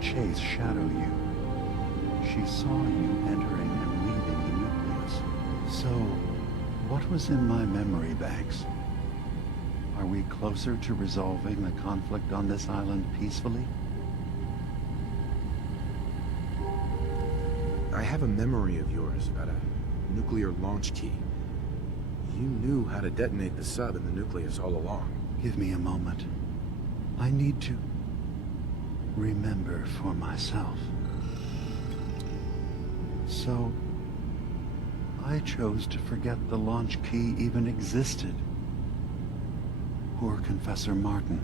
Chase shadow you. She saw you entering and leaving the nucleus. So, what was in my memory banks? Are we closer to resolving the conflict on this island peacefully? I have a memory of yours about a nuclear launch key. You knew how to detonate the sub in the nucleus all along. Give me a moment. I need to remember for myself. So, I chose to forget the launch key even existed. Poor Confessor Martin.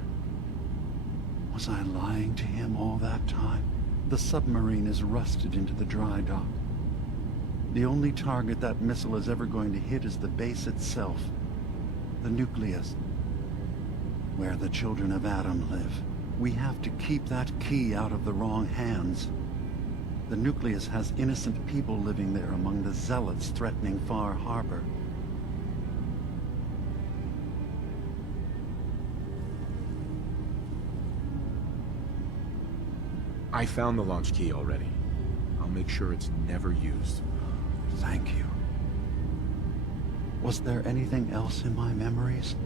Was I lying to him all that time? The submarine is rusted into the dry dock. The only target that missile is ever going to hit is the base itself. The nucleus. Where the children of Adam live. We have to keep that key out of the wrong hands. The nucleus has innocent people living there among the zealots threatening Far Harbor. I found the launch key already. I'll make sure it's never used. Thank you. Was there anything else in my memories?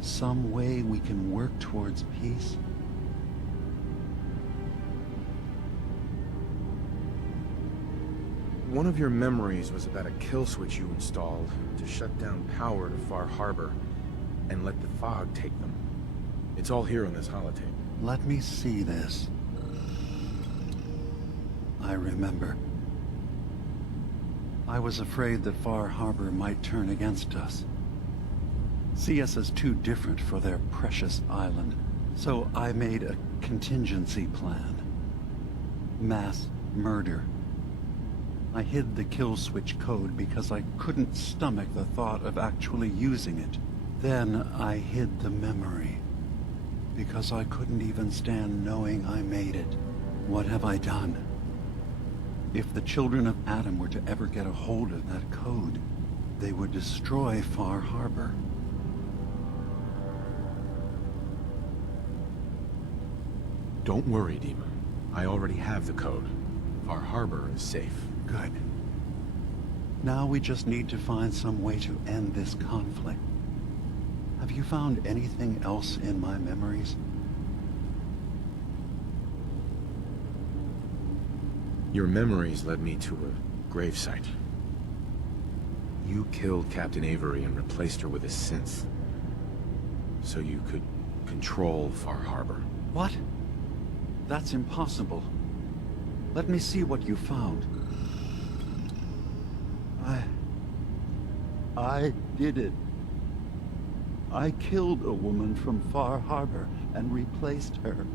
Some way we can work towards peace? One of your memories was about a kill switch you installed to shut down power to Far Harbor and let the fog take them. It's all here on this holotape. Let me see this. I remember. I was afraid that Far Harbor might turn against us. See us as too different for their precious island. So I made a contingency plan. Mass murder. I hid the kill switch code because I couldn't stomach the thought of actually using it. Then I hid the memory because I couldn't even stand knowing I made it. What have I done? If the children of Adam were to ever get a hold of that code, they would destroy Far Harbor. Don't worry, Dima. I already have the code. Far Harbor is safe. Good. Now we just need to find some way to end this conflict. Have you found anything else in my memories? Your memories led me to a gravesite. You killed Captain Avery and replaced her with a synth, so you could control Far Harbor. What? That's impossible. Let me see what you found. I did it. I killed a woman from Far Harbor and replaced her.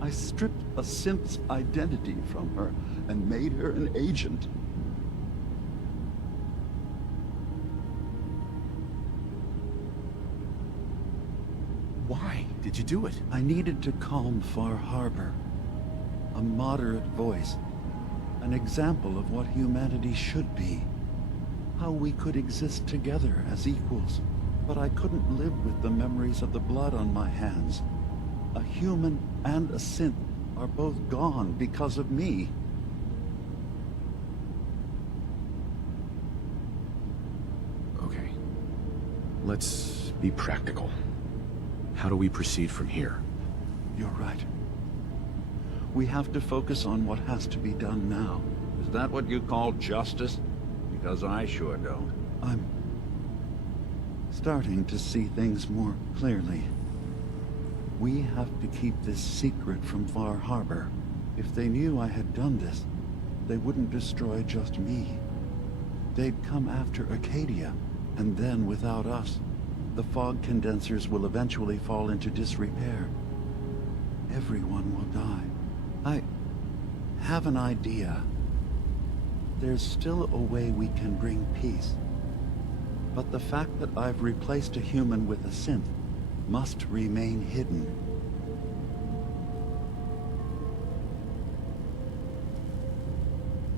I stripped a synth's identity from her and made her an agent. Why did you do it? I needed to calm Far Harbor. A moderate voice. An example of what humanity should be. How we could exist together as equals. But I couldn't live with the memories of the blood on my hands. A human and a synth are both gone because of me. Okay. Let's be practical. How do we proceed from here? You're right. We have to focus on what has to be done now. Is that what you call justice? Because I sure don't. I'm starting to see things more clearly. We have to keep this secret from Far Harbor. If they knew I had done this, they wouldn't destroy just me. They'd come after Acadia, and then without us, the fog condensers will eventually fall into disrepair. Everyone will die. I have an idea. There's still a way we can bring peace. But the fact that I've replaced a human with a synth must remain hidden.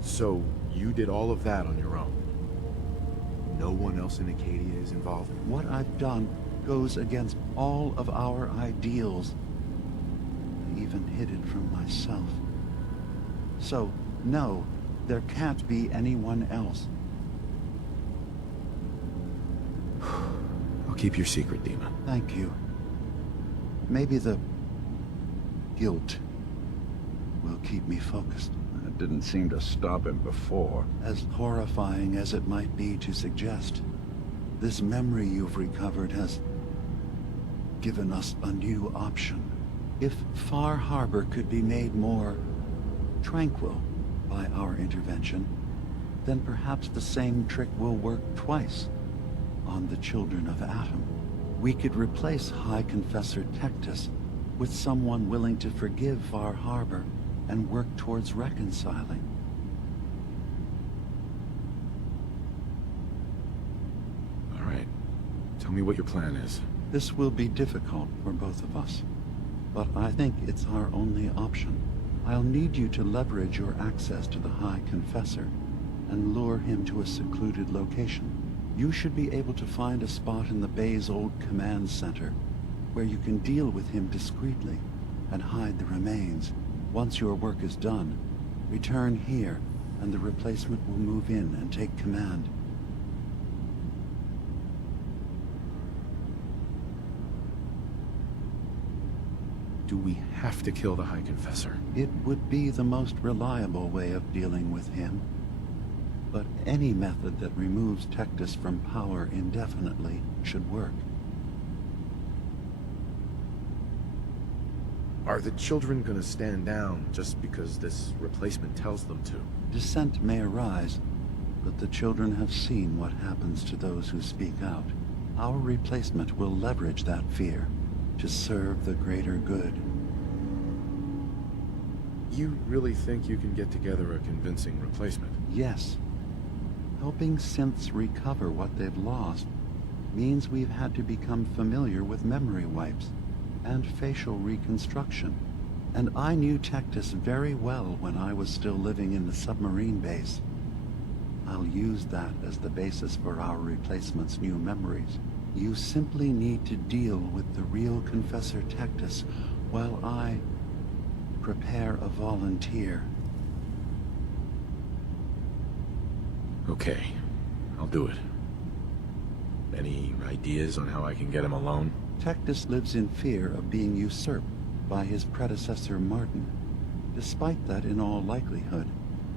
So, you did all of that on your own? No one else in Acadia is involved? What I've done goes against all of our ideals. even hid it from myself. So, no, there can't be anyone else. I'll keep your secret, Dima. Thank you. Maybe the guilt will keep me focused. That didn't seem to stop him before. As horrifying as it might be to suggest, this memory you've recovered has given us a new option. If Far Harbor could be made more tranquil by our intervention, then perhaps the same trick will work twice on the children of Atom. We could replace High Confessor Tectus with someone willing to forgive Far Harbor and work towards reconciling. All right. Tell me what your plan is. This will be difficult for both of us, but I think it's our only option. I'll need you to leverage your access to the High Confessor and lure him to a secluded location. You should be able to find a spot in the Bay's old command center where you can deal with him discreetly and hide the remains. Once your work is done, return here and the replacement will move in and take command. Do we have to kill the High Confessor? It would be the most reliable way of dealing with him. But any method that removes Tectus from power indefinitely should work. Are the children gonna stand down just because this replacement tells them to? Dissent may arise, but the children have seen what happens to those who speak out. Our replacement will leverage that fear to serve the greater good. You really think you can get together a convincing replacement? Yes. Helping synths recover what they've lost means we've had to become familiar with memory wipes and facial reconstruction. And I knew Tectus very well when I was still living in the submarine base. I'll use that as the basis for our replacement's new memories. You simply need to deal with the real Confessor Tectus while I prepare a volunteer. Okay, I'll do it. Any ideas on how I can get him alone? Tectus lives in fear of being usurped by his predecessor Martin. Despite that, in all likelihood,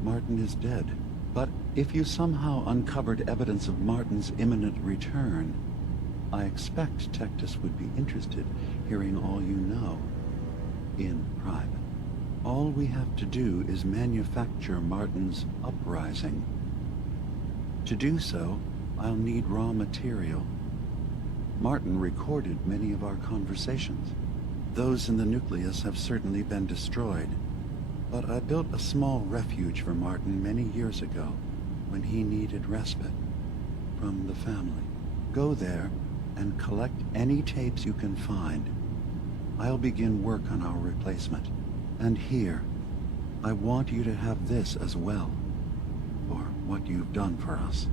Martin is dead. But if you somehow uncovered evidence of Martin's imminent return, I expect Tectus would be interested hearing all you know in private. All we have to do is manufacture Martin's uprising. To do so, I'll need raw material. Martin recorded many of our conversations. Those in the nucleus have certainly been destroyed, but I built a small refuge for Martin many years ago when he needed respite from the family. Go there and collect any tapes you can find. I'll begin work on our replacement. And here, I want you to have this as well, for what you've done for us.